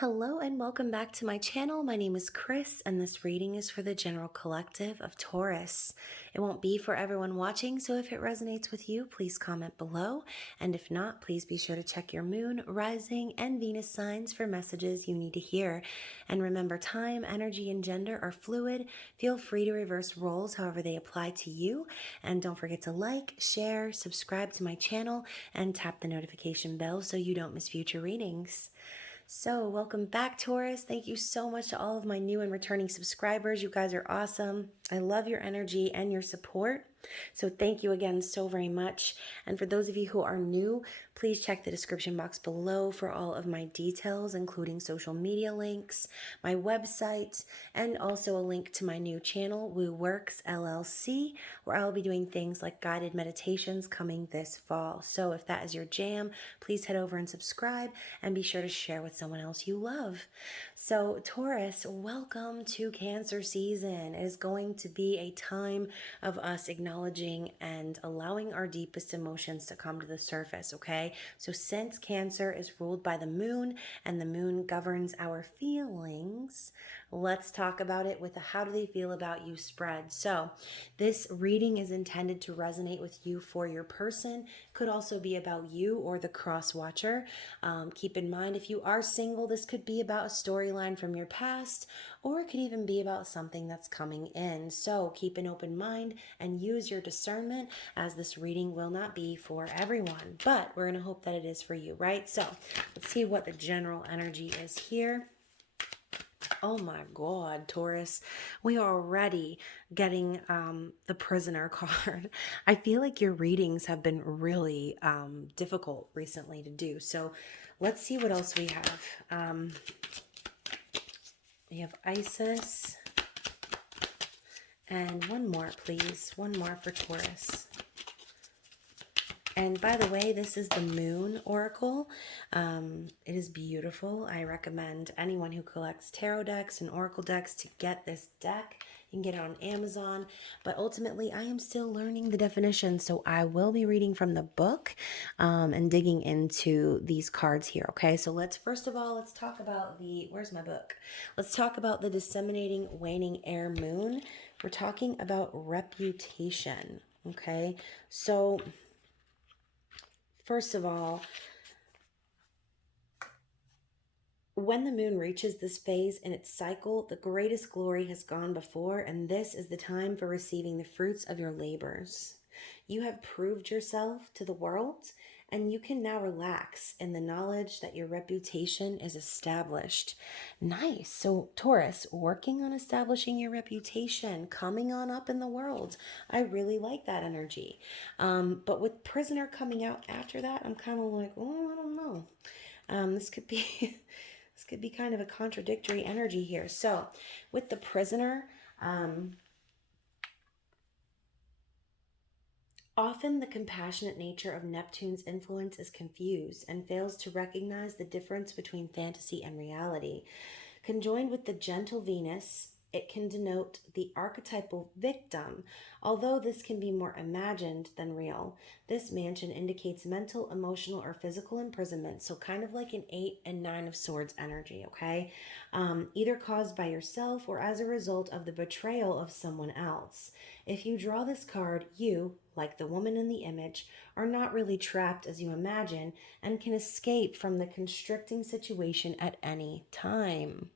Hello and welcome back to my channel. My name is Chris and this reading is for the general collective of Taurus. It won't be for everyone watching, so if it resonates with you, please comment below. And if not, please be sure to check your moon, rising, and Venus signs for messages you need to hear. And remember, time, energy, and gender are fluid. Feel free to reverse roles however they apply to you. And don't forget to like, share, subscribe to my channel, and tap the notification bell so you don't miss future readings. So welcome back, Taurus. Thank you so much to all of my new and returning subscribers. You guys are awesome. I love your energy and your support. So thank you again so very much. And for those of you who are new, please check the description box below for all of my details, including social media links, my website, and also a link to my new channel, Woo Works LLC, where I'll be doing things like guided meditations coming this fall. So if that is your jam, please head over and subscribe and be sure to share with someone else you love. So Taurus, welcome to Cancer season. It is going to be a time of us acknowledging and allowing our deepest emotions to come to the surface, okay? So since Cancer is ruled by the moon and the moon governs our feelings, let's talk about it with a how do they feel about you spread. So this reading is intended to resonate with you for your person. Could also be about you or the cross watcher. Keep in mind, if you are single, this could be about a storyline from your past, or it could even be about something that's coming in. So keep an open mind and use your discernment, as this reading will not be for everyone, but we're going to hope that it is for you, right? So let's see what the general energy is here. Oh my God, Taurus, we are already getting the prisoner card. I feel like your readings have been really difficult recently to do. So let's see what else we have. We have Isis. And one more, please. One more for Taurus. And by the way, this is the Moon Oracle. It is beautiful. I recommend anyone who collects tarot decks and oracle decks to get this deck. You can get it on Amazon. But ultimately, I am still learning the definition, so I will be reading from the book and digging into these cards here, okay? So let's talk about where's my book? Let's talk about the disseminating waning air moon. We're talking about reputation, okay? So first of all, when the moon reaches this phase in its cycle, the greatest glory has gone before, and this is the time for receiving the fruits of your labors. You have proved yourself to the world, and you can now relax in the knowledge that your reputation is established. Nice. So Taurus, working on establishing your reputation, coming on up in the world. I really like that energy. But with prisoner coming out after that, I'm kind of like, oh, I don't know. This could be this could be kind of a contradictory energy here. So with the prisoner, often the compassionate nature of Neptune's influence is confused and fails to recognize the difference between fantasy and reality. Conjoined with the gentle Venus, it can denote the archetypal victim, although this can be more imagined than real. This mansion indicates mental, emotional, or physical imprisonment, so kind of like an 8 and 9 of swords energy, okay? Either caused by yourself or as a result of the betrayal of someone else. If you draw this card, you, like the woman in the image, are not really trapped as you imagine and can escape from the constricting situation at any time.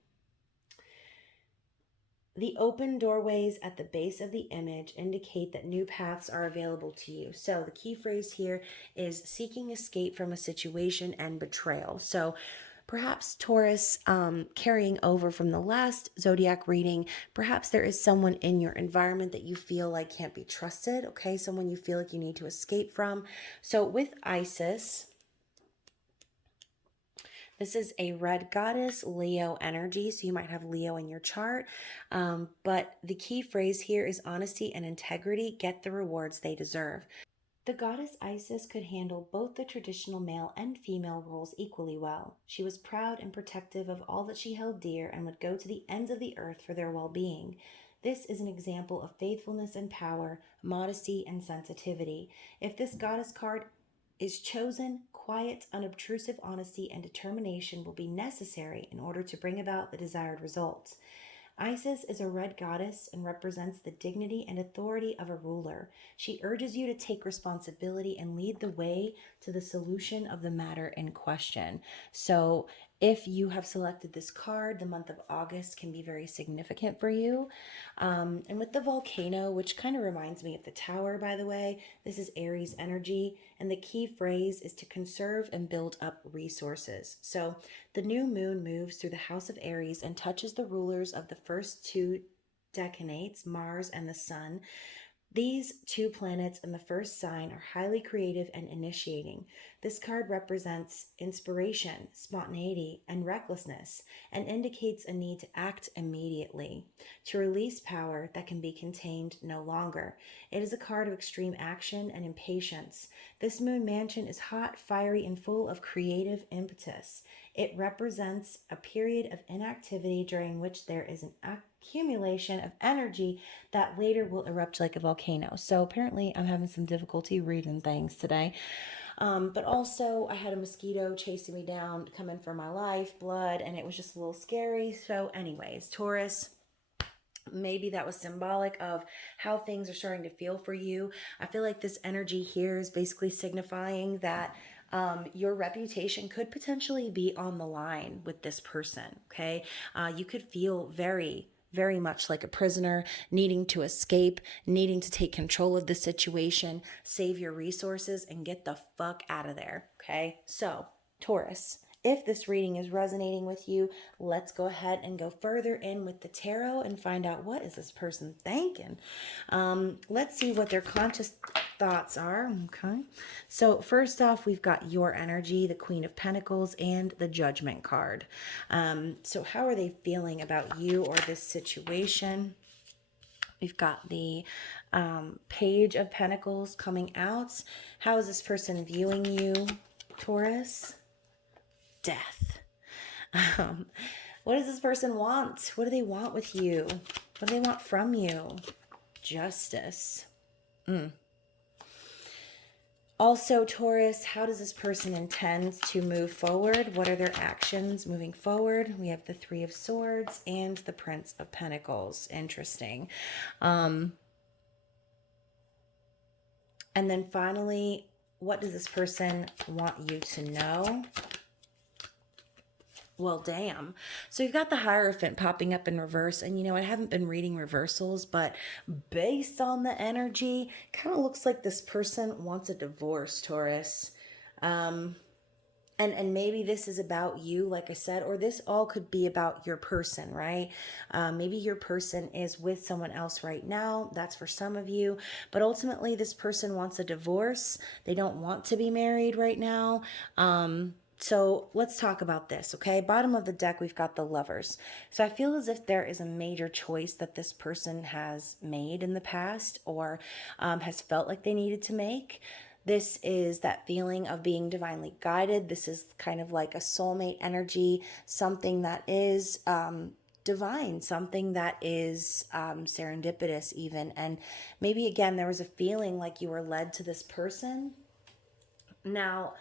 The open doorways at the base of the image indicate that new paths are available to you. So the key phrase here is seeking escape from a situation and betrayal. So perhaps Taurus, carrying over from the last zodiac reading, perhaps there is someone in your environment that you feel like can't be trusted, okay? Someone you feel like you need to escape from. So with Isis, this is a red goddess, Leo energy, so you might have Leo in your chart. But the key phrase here is honesty and integrity get the rewards they deserve. The goddess Isis could handle both the traditional male and female roles equally well. She was proud and protective of all that she held dear and would go to the ends of the earth for their well-being. This is an example of faithfulness and power, modesty and sensitivity. If this goddess card is chosen, quiet, unobtrusive honesty and determination will be necessary in order to bring about the desired results. Isis is a red goddess and represents the dignity and authority of a ruler. She urges you to take responsibility and lead the way to the solution of the matter in question. So, if you have selected this card, the month of August can be very significant for you. And with the volcano, which kind of reminds me of the tower, by the way, this is Aries energy. And the key phrase is to conserve and build up resources. So the new moon moves through the house of Aries and touches the rulers of the first two decanates, Mars and the Sun. These two planets in the first sign are highly creative and initiating. This card represents inspiration, spontaneity, and recklessness, and indicates a need to act immediately, to release power that can be contained no longer. It is a card of extreme action and impatience. This moon mansion is hot, fiery, and full of creative impetus. It represents a period of inactivity during which there is an accumulation of energy that later will erupt like a volcano. So apparently I'm having some difficulty reading things today. But also I had a mosquito chasing me down, coming for my life, blood, and it was just a little scary. So anyways, Taurus, maybe that was symbolic of how things are starting to feel for you. I feel like this energy here is basically signifying that your reputation could potentially be on the line with this person, okay? You could feel very much like a prisoner, needing to escape, needing to take control of the situation, save your resources, and get the fuck out of there, okay? So, Taurus, if this reading is resonating with you, let's go ahead and go further in with the tarot and find out what is this person thinking. Let's see what their conscious thoughts are. Okay. So first off, we've got your energy, the Queen of Pentacles, and the Judgment card. So how are they feeling about you or this situation? We've got the Page of Pentacles coming out. How is this person viewing you, Taurus? Death. What does this person want? What do they want with you? What do they want from you? Justice. Also, Taurus, how does this person intend to move forward? What are their actions moving forward? We have the Three of Swords and the Prince of Pentacles. Interesting. And then finally, what does this person want you to know? Well, damn. So you've got the Hierophant popping up in reverse. And, you know, I haven't been reading reversals, but based on the energy, kind of looks like this person wants a divorce, Taurus. And maybe this is about you, like I said, or this all could be about your person, right? Maybe your person is with someone else right now. That's for some of you. But ultimately, this person wants a divorce. They don't want to be married right now. So let's talk about this, okay? Bottom of the deck, we've got the Lovers. So I feel as if there is a major choice that this person has made in the past or has felt like they needed to make. This is that feeling of being divinely guided. This is kind of like a soulmate energy, something that is divine, something that is serendipitous even. And maybe, again, there was a feeling like you were led to this person. Now,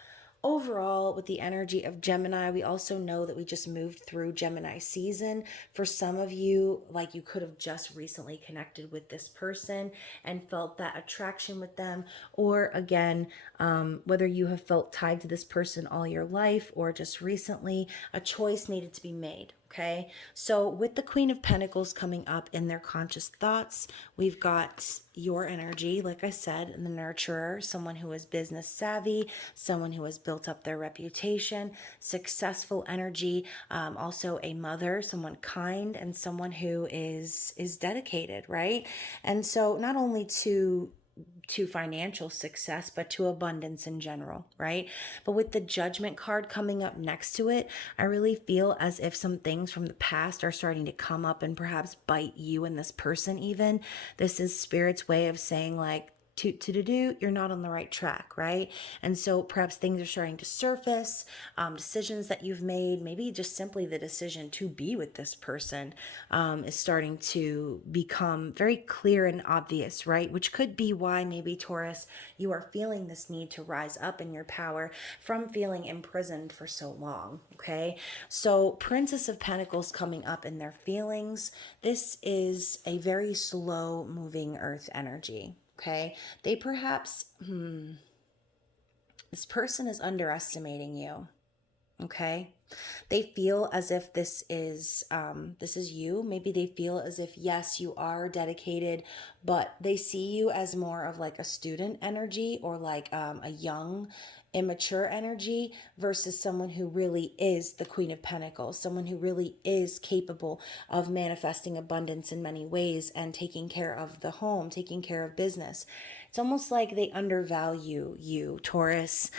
overall, with the energy of Gemini, we also know that we just moved through Gemini season. For some of you, like you could have just recently connected with this person and felt that attraction with them. Or again, whether you have felt tied to this person all your life or just recently, a choice needed to be made. Okay, so with the Queen of Pentacles coming up in their conscious thoughts, we've got your energy, like I said, the nurturer, someone who is business savvy, someone who has built up their reputation, successful energy, also a mother, someone kind, and someone who is dedicated, right? And so not only to financial success, but to abundance in general, right? But with the Judgment card coming up next to it, I really feel as if some things from the past are starting to come up and perhaps bite you and this person even. This is Spirit's way of saying like, you're not on the right track, right? And so perhaps things are starting to surface, decisions that you've made, maybe just simply the decision to be with this person is starting to become very clear and obvious, right? Which could be why maybe Taurus, you are feeling this need to rise up in your power from feeling imprisoned for so long, okay? So Princess of Pentacles coming up in their feelings. This is a very slow moving earth energy, okay? They perhaps, this person is underestimating you, okay? They feel as if this is you. Maybe they feel as if, yes, you are dedicated, but they see you as more of like a student energy, or like a young, immature energy, versus someone who really is the Queen of Pentacles, someone who really is capable of manifesting abundance in many ways and taking care of the home, taking care of business. It's almost like they undervalue you, Taurus.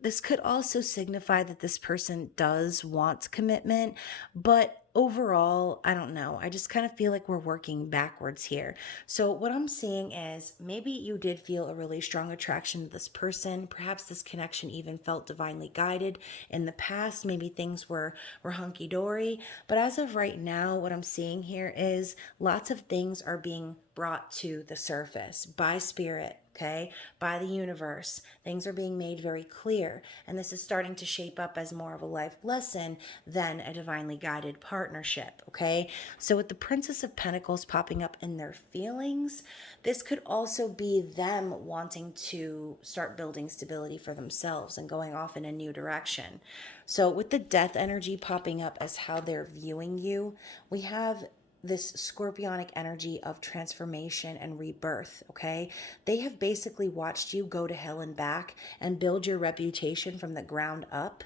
This could also signify that this person does want commitment, but overall, I don't know. I just kind of feel like we're working backwards here. So what I'm seeing is maybe you did feel a really strong attraction to this person. Perhaps this connection even felt divinely guided in the past. Maybe things were hunky-dory. But as of right now, what I'm seeing here is lots of things are being brought to the surface by spirit, okay, by the universe. Things are being made very clear, and this is starting to shape up as more of a life lesson than a divinely guided partnership, okay? So with the Princess of Pentacles popping up in their feelings, this could also be them wanting to start building stability for themselves and going off in a new direction. So with the Death energy popping up as how they're viewing you, we have this scorpionic energy of transformation and rebirth, okay? They have basically watched you go to hell and back and build your reputation from the ground up,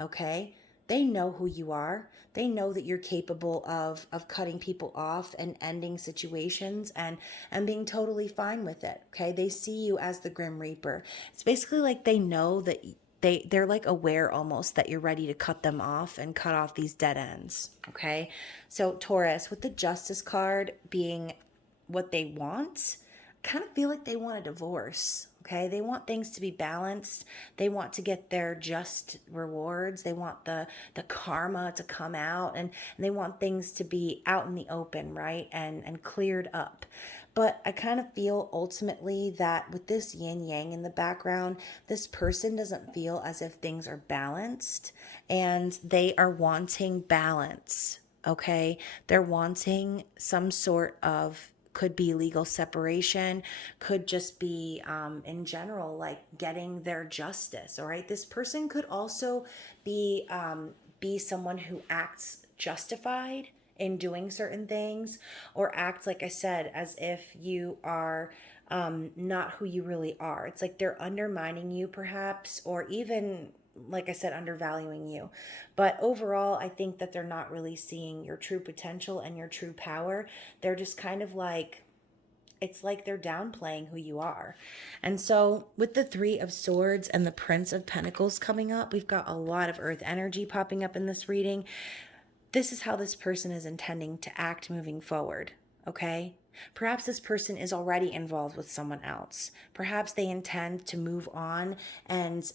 okay? They know who you are. They know that you're capable of cutting people off and ending situations and being totally fine with it, okay? They see you as the Grim Reaper. It's basically like they know that they're like aware almost that you're ready to cut them off and cut off these dead ends, okay? So Taurus, with the Justice card being what they want, I kind of feel like they want a divorce, okay? They want things to be balanced. They want to get their just rewards. They want the karma to come out, and they want things to be out in the open, right? And cleared up. But I kind of feel ultimately that with this yin yang in the background, this person doesn't feel as if things are balanced, and they are wanting balance, okay? They're wanting some sort of, could be legal separation, could just be in general, like getting their justice, all right? This person could also be someone who acts justified in doing certain things, or act, like I said, as if you are not who you really are. It's like they're undermining you perhaps, or even, like I said, undervaluing you. But overall, I think that they're not really seeing your true potential and your true power. They're just kind of like, it's like they're downplaying who you are. And so with the Three of Swords and the Prince of Pentacles coming up, we've got a lot of earth energy popping up in this reading. This is how this person is intending to act moving forward, okay? Perhaps this person is already involved with someone else. Perhaps they intend to move on and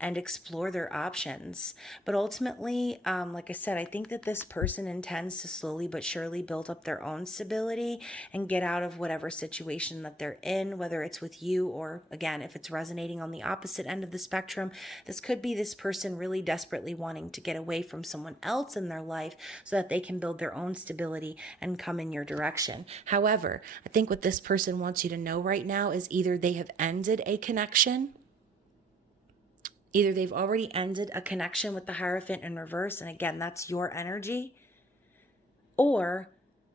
explore their options. But ultimately, like I said, I think that this person intends to slowly but surely build up their own stability and get out of whatever situation that they're in, whether it's with you or, again, if it's resonating on the opposite end of the spectrum. This could be this person really desperately wanting to get away from someone else in their life so that they can build their own stability and come in your direction. However, I think what this person wants you to know right now is either they have ended a connection, either they've already ended a connection with the Hierophant in reverse, and again, that's your energy, or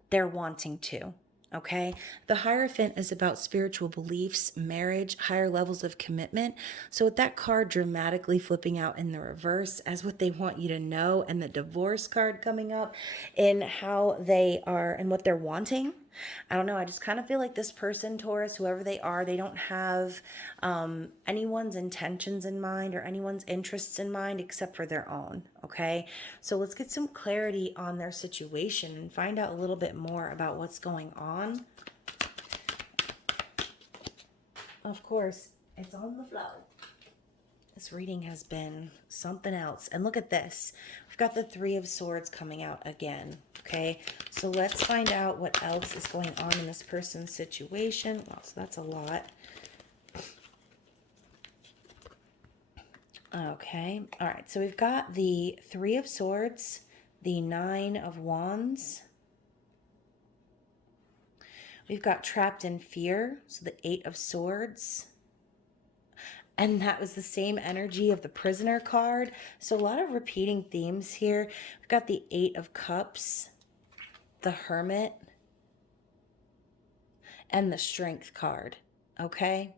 they're wanting to. Okay, the Hierophant is about spiritual beliefs, marriage, higher levels of commitment. So with that card dramatically flipping out in the reverse as what they want you to know, and the Divorce card coming up in how they are and what they're wanting, I don't know. I just kind of feel like this person, Taurus, whoever they are, they don't have anyone's intentions in mind or anyone's interests in mind except for their own. Okay, so let's get some clarity on their situation and find out a little bit more about what's going on. Of course, it's on the flow. This reading has been something else. And look at this. We've got the Three of Swords coming out again. Okay, so let's find out what else is going on in this person's situation. Well, so that's a lot. Okay, all right. So we've got the Three of Swords, the Nine of Wands. We've got trapped in fear, so the Eight of Swords. And that was the same energy of the Prisoner card. So a lot of repeating themes here. We've got the Eight of Cups, the Hermit, and the Strength card. Okay?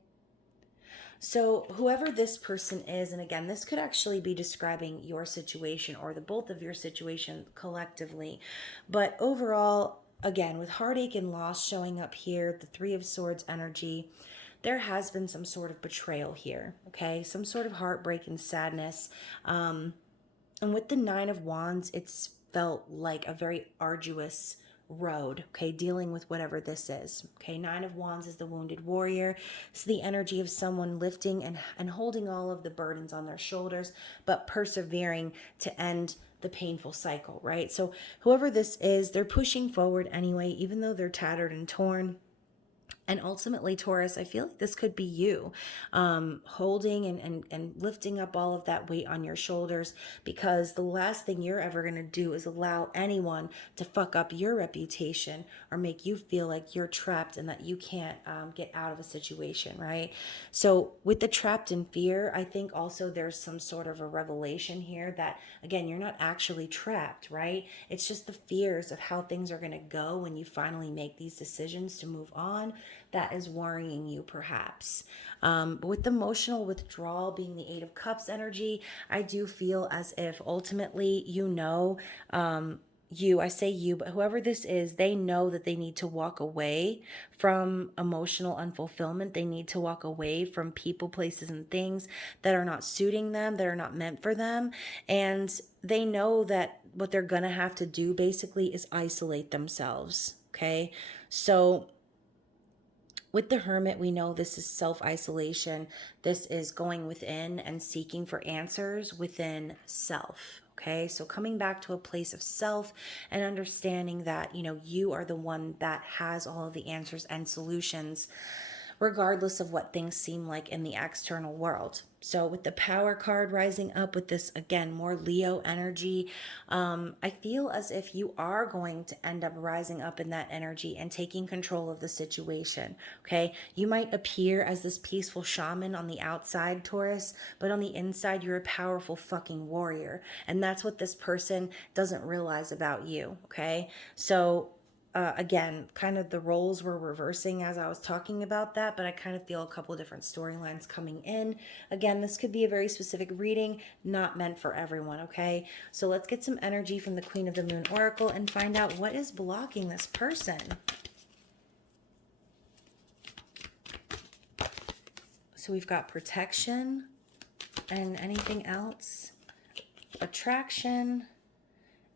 So whoever this person is, and again, this could actually be describing your situation or the both of your situation collectively. But overall, again, with heartache and loss showing up here, the Three of Swords energy, there has been some sort of betrayal here, okay? Some sort of heartbreak and sadness. And with the Nine of Wands, it's felt like a very arduous road, okay, dealing with whatever this is. Okay, Nine of Wands is the wounded warrior. It's the energy of someone lifting and holding all of the burdens on their shoulders, but persevering to end the painful cycle, right? So whoever this is, they're pushing forward anyway, even though they're tattered and torn. And ultimately, Taurus, I feel like this could be you holding and lifting up all of that weight on your shoulders, because the last thing you're ever going to do is allow anyone to fuck up your reputation or make you feel like you're trapped and that you can't get out of a situation, right? So with the trapped in fear, I think also there's some sort of a revelation here that, again, you're not actually trapped, right? It's just the fears of how things are going to go when you finally make these decisions to move on that is worrying you, perhaps. But with the emotional withdrawal being the Eight of Cups energy, I do feel as if ultimately, I say you, but whoever this is, they know that they need to walk away from emotional unfulfillment. They need to walk away from people, places, and things that are not suiting them, that are not meant for them. And they know that what they're going to have to do basically is isolate themselves. Okay. So with the Hermit, we know this is self-isolation. This is going within and seeking for answers within self. Okay, so coming back to a place of self and understanding that, you are the one that has all of the answers and solutions, regardless of what things seem like in the external world. So with the Power card rising up with this, again, more Leo energy, I feel as if you are going to end up rising up in that energy and taking control of the situation, okay? You might appear as this peaceful shaman on the outside, Taurus, but on the inside, you're a powerful fucking warrior. And that's what this person doesn't realize about you, okay? So again, kind of the roles were reversing as I was talking about that, but I kind of feel a couple of different storylines coming in. Again, this could be a very specific reading, not meant for everyone, okay? So let's get some energy from the Queen of the Moon Oracle and find out what is blocking this person. So we've got protection and anything else, attraction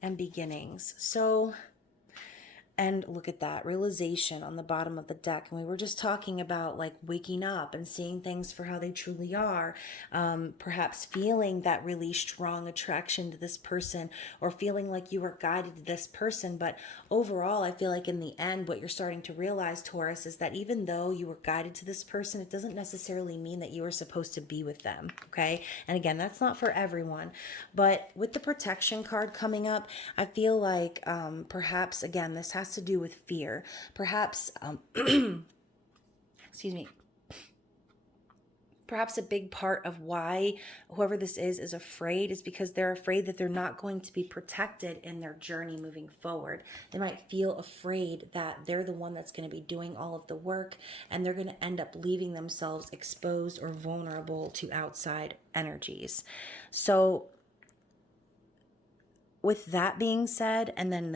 and beginnings. So, and look at that realization on the bottom of the deck. And we were just talking about like waking up and seeing things for how they truly are. Perhaps feeling that really strong attraction to this person, or feeling like you were guided to this person. But overall, I feel like in the end, what you're starting to realize, Taurus, is that even though you were guided to this person, it doesn't necessarily mean that you were supposed to be with them. Okay. And again, that's not for everyone. But with the protection card coming up, I feel like perhaps, again, this has to do with fear. Perhaps, excuse me. Perhaps a big part of why whoever this is afraid is because they're afraid that they're not going to be protected in their journey moving forward. They might feel afraid that they're the one that's going to be doing all of the work, and they're going to end up leaving themselves exposed or vulnerable to outside energies. So with that being said, and then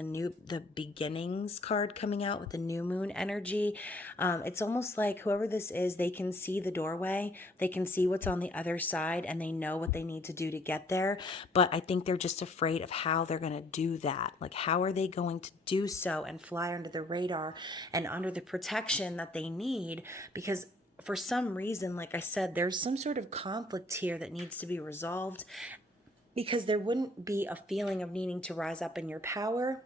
the beginnings card coming out with the new moon energy, it's almost like whoever this is, they can see the doorway, they can see what's on the other side, and they know what they need to do to get there. But I think they're just afraid of how they're going to do that. Like, how are they going to do so and fly under the radar and under the protection that they need? Because for some reason, like I said, there's some sort of conflict here that needs to be resolved, because there wouldn't be a feeling of needing to rise up in your power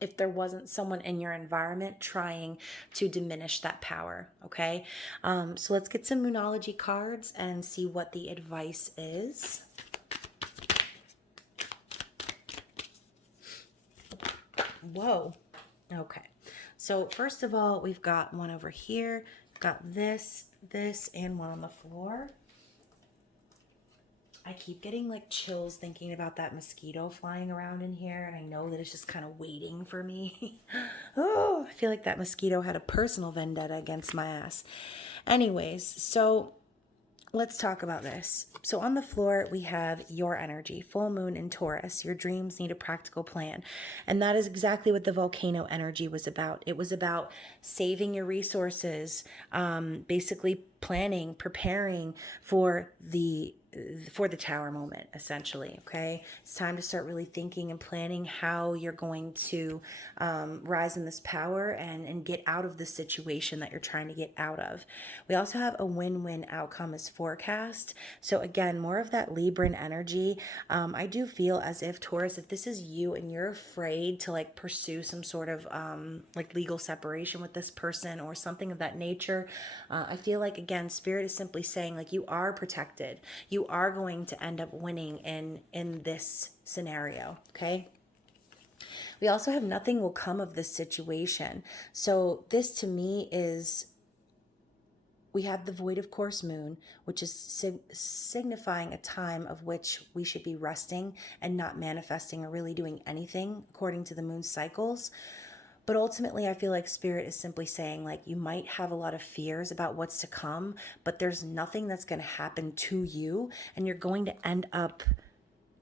if there wasn't someone in your environment trying to diminish that power, okay? So let's get some Moonology cards and see what the advice is. Whoa. Okay. So first of all, we've got one over here. We've got this, and one on the floor. I keep getting like chills thinking about that mosquito flying around in here, and I know that it's just kind of waiting for me. Oh, I feel like that mosquito had a personal vendetta against my ass. Anyways, so let's talk about this. So on the floor, we have your energy, full moon in Taurus. Your dreams need a practical plan. And that is exactly what the volcano energy was about. It was about saving your resources, basically planning, preparing for the tower moment, essentially. Okay, it's time to start really thinking and planning how you're going to rise in this power and get out of the situation that you're trying to get out of. We also have a win-win outcome as forecast. So again, more of that Libran energy. I do feel as if, Taurus, if this is you and you're afraid to like pursue some sort of like legal separation with this person or something of that nature, I feel like, again, Spirit is simply saying like you are protected. You are going to end up winning in this scenario, okay? We also have nothing will come of this situation. So this to me is, we have the void of course moon, which is signifying a time of which we should be resting and not manifesting or really doing anything according to the moon's cycles. But ultimately, I feel like Spirit is simply saying, like, you might have a lot of fears about what's to come, but there's nothing that's going to happen to you, and you're going to end up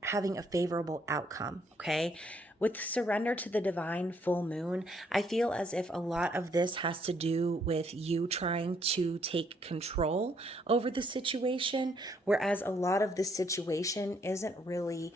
having a favorable outcome, okay? With surrender to the divine full moon, I feel as if a lot of this has to do with you trying to take control over the situation, whereas a lot of the situation isn't really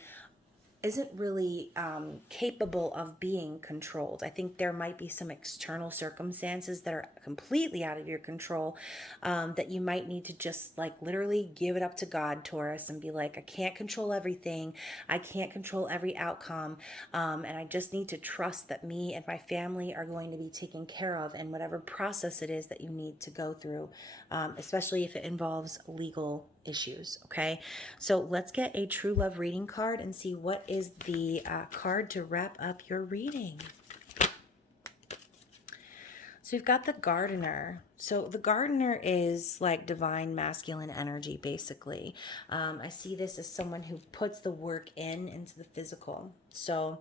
capable of being controlled. I think there might be some external circumstances that are completely out of your control, that you might need to just like literally give it up to God, Taurus, and be like, I can't control everything. I can't control every outcome. And I just need to trust that me and my family are going to be taken care of in whatever process it is that you need to go through, especially if it involves legal issues, okay? So let's get a true love reading card and see what is the card to wrap up your reading. So we've got the gardener. So the gardener is like divine masculine energy, basically. I see this as someone who puts the work into the physical. So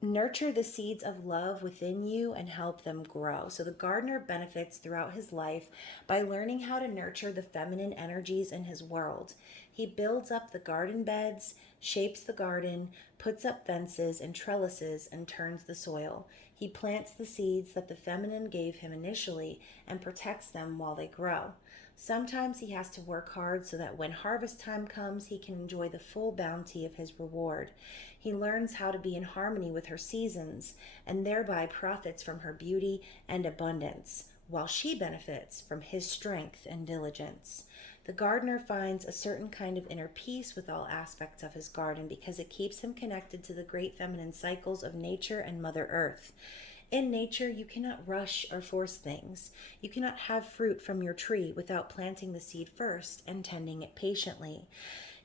nurture the seeds of love within you and help them grow. So the gardener benefits throughout his life by learning how to nurture the feminine energies in his world. He builds up the garden beds, shapes the garden, puts up fences and trellises, and turns the soil. He plants the seeds that the feminine gave him initially and protects them while they grow. Sometimes he has to work hard so that when harvest time comes, he can enjoy the full bounty of his reward. He learns how to be in harmony with her seasons and thereby profits from her beauty and abundance, while she benefits from his strength and diligence. The gardener finds a certain kind of inner peace with all aspects of his garden because it keeps him connected to the great feminine cycles of nature and Mother Earth. In nature, you cannot rush or force things. You cannot have fruit from your tree without planting the seed first and tending it patiently.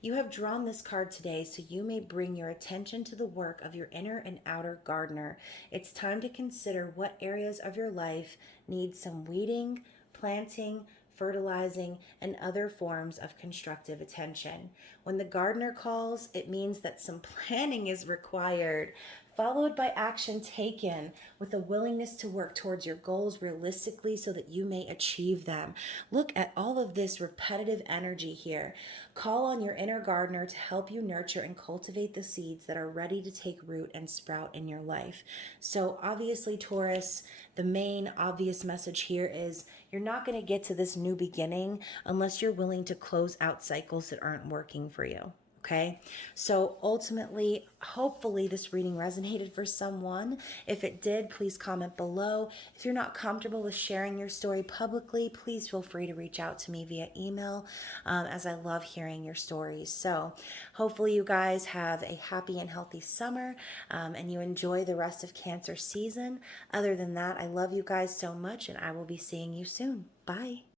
You have drawn this card today so you may bring your attention to the work of your inner and outer gardener. It's time to consider what areas of your life need some weeding, planting, fertilizing, and other forms of constructive attention. When the gardener calls, it means that some planning is required, followed by action taken with a willingness to work towards your goals realistically so that you may achieve them. Look at all of this repetitive energy here. Call on your inner gardener to help you nurture and cultivate the seeds that are ready to take root and sprout in your life. So obviously, Taurus, the main obvious message here is you're not going to get to this new beginning unless you're willing to close out cycles that aren't working for you. Okay, so ultimately, hopefully, this reading resonated for someone. If it did, please comment below. If you're not comfortable with sharing your story publicly, please feel free to reach out to me via email, as I love hearing your stories. So, hopefully, you guys have a happy and healthy summer, and you enjoy the rest of Cancer season. Other than that, I love you guys so much, and I will be seeing you soon. Bye.